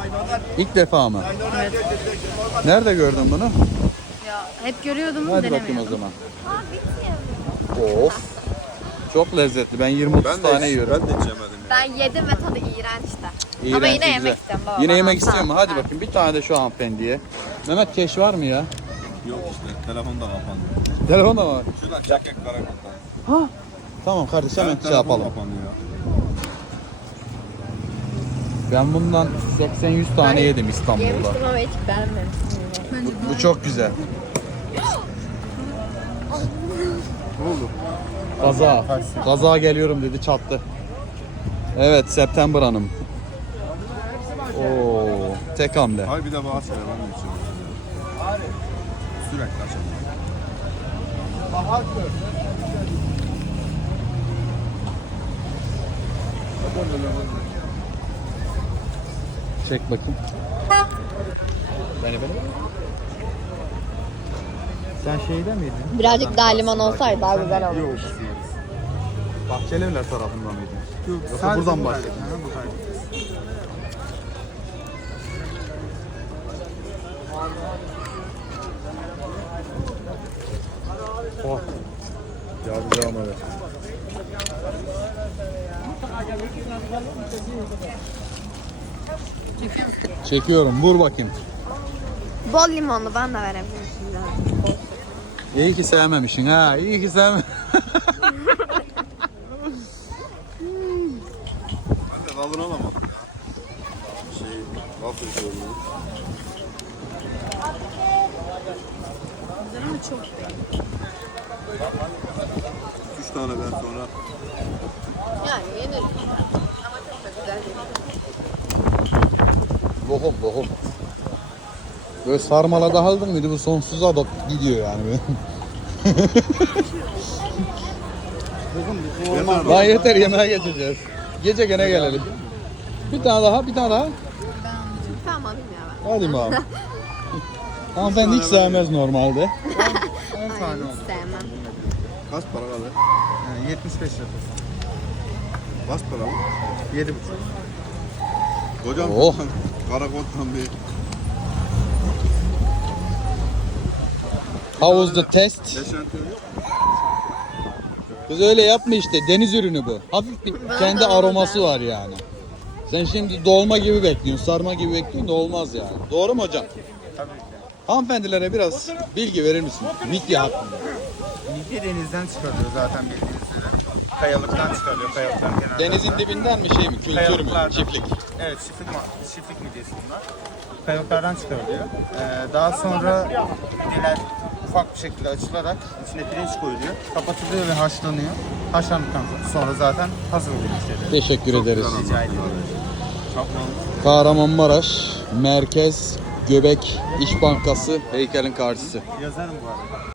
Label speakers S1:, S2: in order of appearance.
S1: İlk defa mı?
S2: Evet.
S1: Nerede gördün bunu?
S2: Ya hep görüyordum,
S1: Hadi bakayım o
S2: denemiyordum.
S1: zaman.
S3: Aa bitmiyor.
S1: Of. Çok lezzetli. Ben 20-30 tane yiyorum.
S4: Ben de hiç yemedim ya.
S3: Ben yedim ve tadı iğrençti.
S1: İğrenç,
S3: Ama yine
S1: güzel.
S3: yemek istiyorum baba.
S1: Yine
S3: bana
S1: yemek
S3: sağ
S1: istiyor mu?
S3: ol.
S1: Hadi
S3: Evet.
S1: bakayım bir tane de şu hanımefendiye. Mehmet keş var mı ya?
S4: Yok işte telefon da kapandı.
S1: Telefon da var.
S4: Şurada çekek karakolda.
S1: Ha. Tamam kardeş hemen şey yapalım.
S4: Kapanıyor.
S1: Ben bundan 80-100 tane yedim İstanbul'da.
S3: Yemiştim ama hiç beğenmemiştim.
S1: Bu çok güzel.
S4: Ne oldu?
S1: Kaza. Kaza geliyorum dedi çattı. Evet September Hanım. Oo, tek hamle.
S4: Hayır bir de bana söyle ben de içiyorum. Sürekli açalım.
S1: Çek bakayım. Beni. Sen şeyde miydin?
S3: Birazcık daha limon olsaydı daha güzel olurmuş.
S1: Bahçelievler tarafından mıydın?
S4: Yok,
S1: Yoksa buradan başladın. Oh. Yardım devam evet. Çekiyorum. Vur bakayım.
S3: Bol limonlu ben de verebilirim.
S1: İyi ki sevmemişsin ha. İyi ki sevme.
S4: Ben de tadını alamadım ya. Waffle söylüyor.
S2: Güzel ama çok.
S4: 3 taneden sonra
S3: Yani yenir. Ama çok da güzel değil.
S1: Bohum. Böyle sarmalada aldın mıydı bu sonsuza da gidiyor yani. Daha yeter yemeğe geçeceğiz. Gece gene gelelim. Bir tane daha.
S3: Tamam alayım ya ben.
S1: Hadi bakalım. Hanımefendi hiç sevmez normalde.
S4: 10 tane
S3: Hiç
S4: oldu.
S3: sevmem.
S4: Kaç para kalır?
S5: 75 lira.
S4: Kaç para mı?
S5: 7,5.
S4: Hocam
S1: Oh.
S4: karakoldan bir
S1: How was the test?
S4: eşantiyon yok.
S1: Kız öyle yapma işte. Deniz ürünü bu. Hafif bir kendi
S3: de
S1: aroması var yani. Sen şimdi dolma gibi bekliyorsun, sarma gibi bekliyorsun da olmaz yani. Doğru mu hocam?
S5: Tabii ki.
S1: Hanımefendilere biraz bilgi verir misin? Midye hakkında.
S5: Midye denizden çıkarılıyor zaten bildiğiniz üzere. Kayalıktan çıkarılıyor. Kayalıktan kenarlardan.
S1: Denizin dibinden mi şey mi? Kültür mü?
S5: Kayalıklardan.
S1: Çiftlik.
S5: Evet çiftlik midyesi bunlar. Kayalıklardan çıkarılıyor. Daha sonra midyeler ufak bir şekilde açılarak içine pirinç koyuluyor. Kapatılıyor ve haşlanıyor. Haşlandıktan sonra zaten hazır oluyor müşteriler.
S1: Teşekkür ederiz.
S5: Rica ediyorum.
S1: Kahramanmaraş Merkez Göbek İş Bankası heykelin karşısı.
S5: Yazarım bu arada.